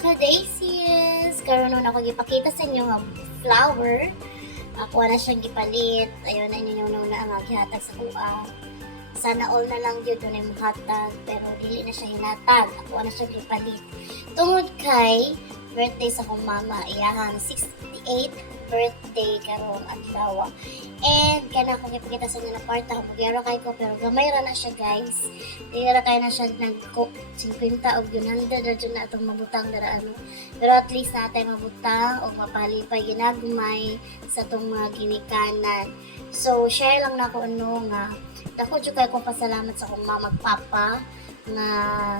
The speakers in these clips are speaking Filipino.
ka-Daisies! Karoon nun ako gipakita sa inyo nga flower. Ako na siyang gipalit. Ayun na ninyo na ang gihatag sa kuha. Sana all na lang yun doon ay muhatag. Pero dili na siya hinatag. Ako na siyang gipalit. Tungod kay birthday sa kong mama. Iyahang 68th birthday karong adlaw. And kana ko gipakita sa inyo na kwarta. Magyara kay ko pero gamay ra na siya guys. Magyara kay na siya nagko 50 o 100 ra dyan na itong mabutang dara ano. Pero at least natay mabutang o mapalipay ginagmay sa itong mga ginikanan. So share lang na ko ano nga. Dako jud kay kong pasalamat sa akong mama papa nga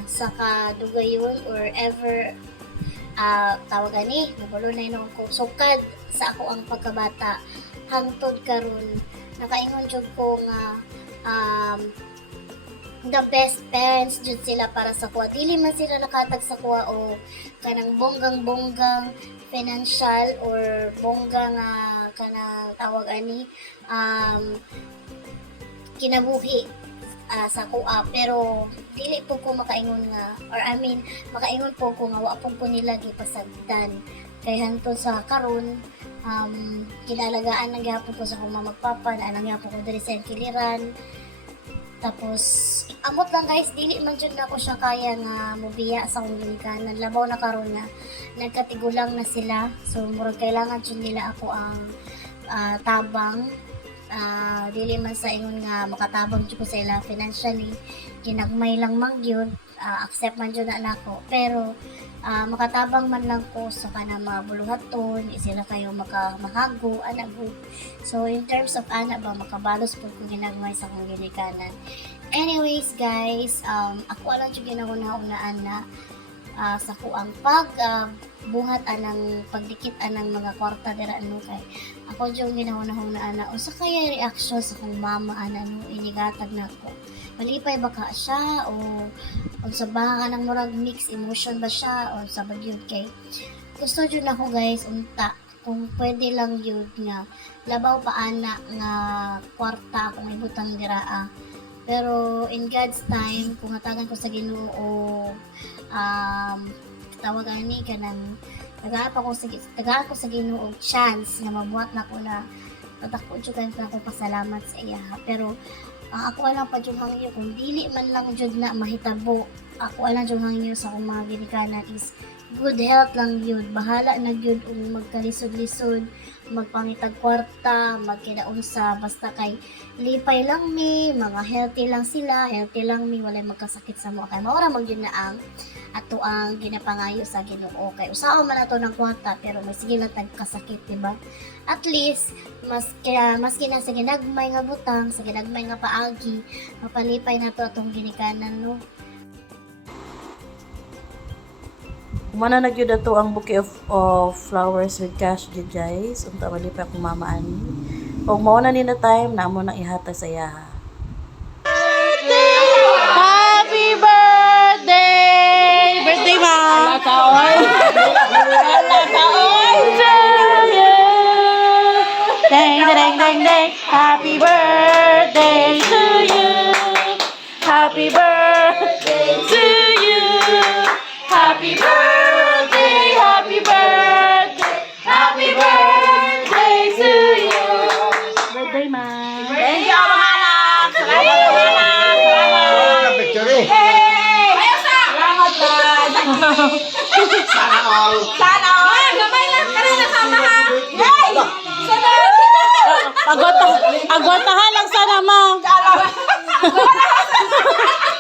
sa kadugayon or ever tawag ani nabulo na yun ko sukad sa ako ang pagkabata hangtod karon nakaingon jud ko nga the best parents jud sila para sa kuha dili man sila nakatag sa kuha o kanang bonggang financial or bonggang kanang tawag ani kinabuhi sa kuha pero dili po ko makaingon nga or I mean makaingon po ko nga wa po ko nila gipasagdan kay hanto sa karon kinalagaan na gyapon ko sa akong magpapa na anang gyapon ko diri sa kiliran tapos amot lang guys dili man jud na ko siya kaya nga mobiya sa akong ginikanan labaw na karon nga nagkatigulang na sila so murag kailangan jud nila ako ang tabang dili man sa ingon nga makatabang jud ko sa ila financially ginagmay lang man gyud accept man jud na nako pero makatabang man lang ko sa kana mga buluhaton sila kayo makahago ana good so in terms of ana ba makabalos pud ko ginagmay sa akong ginikanan anyways guys ako lang jud ginahuna-hunaan na sa kuang buhat anang pagdikit anang mga kwarta dira ano kay ako jud ginahuna-hunaan na usa kaya reaction sa kong mama ana no inigatag nako malipay ba ka siya o sa ba nang murag mix emotion ba siya o sa bagyod kay gusto jud nako guys unta kung pwede lang yun nga labaw pa ana nga kwarta kung ibutang dira pero in God's time kung hatagan ko sa Ginoo tawag ani kanang tagaan ko sa Ginoo chance nga mabuhat na ko na patako jud kay ko pasalamat sa iya pero ako alang pa jud hangyo kung dili man lang jud na mahitabo ako alang jud hangyo sa akong mga ginikanan is good health lang yun bahala na yun magkalisod-lisod magpangitag kwarta magkinaunsa basta kay lipay lang mi mga healthy lang sila healthy lang mi walay magkasakit sa mga kay maura mag yun na ang ato ang ginapangayo sa Ginoo kay usaon man ato ng kwarta pero may sige lang tagkasakit diba at least maski na sa ginagmay nga butang sa ginagmay nga paagi mapalipay nato atong ginikanan no. Mana nagyud ato ang bouquet of flowers with cash di guys unta mali pa akong mamaan og mao na ni na time na amo nang ihatag sa iya. Happy birthday! Birthday ma! Taon! Dang dang dang dang! Happy birthday to you! Happy birthday to you! Happy birthday! Happy birthday! Happy birthday to you! Birthday ma! Thank you, mga anak! Salamat, mga anak! Salamat! Salamat, Dad! Sana all! Sana all! Gamay lang ka rin nasama, ha? Yay! Sana! Agwatahan lang sana ma!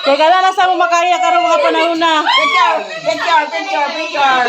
Kaya ka na sa mo makaya karong mga panahon na. Picture! Picture! Picture! Picture!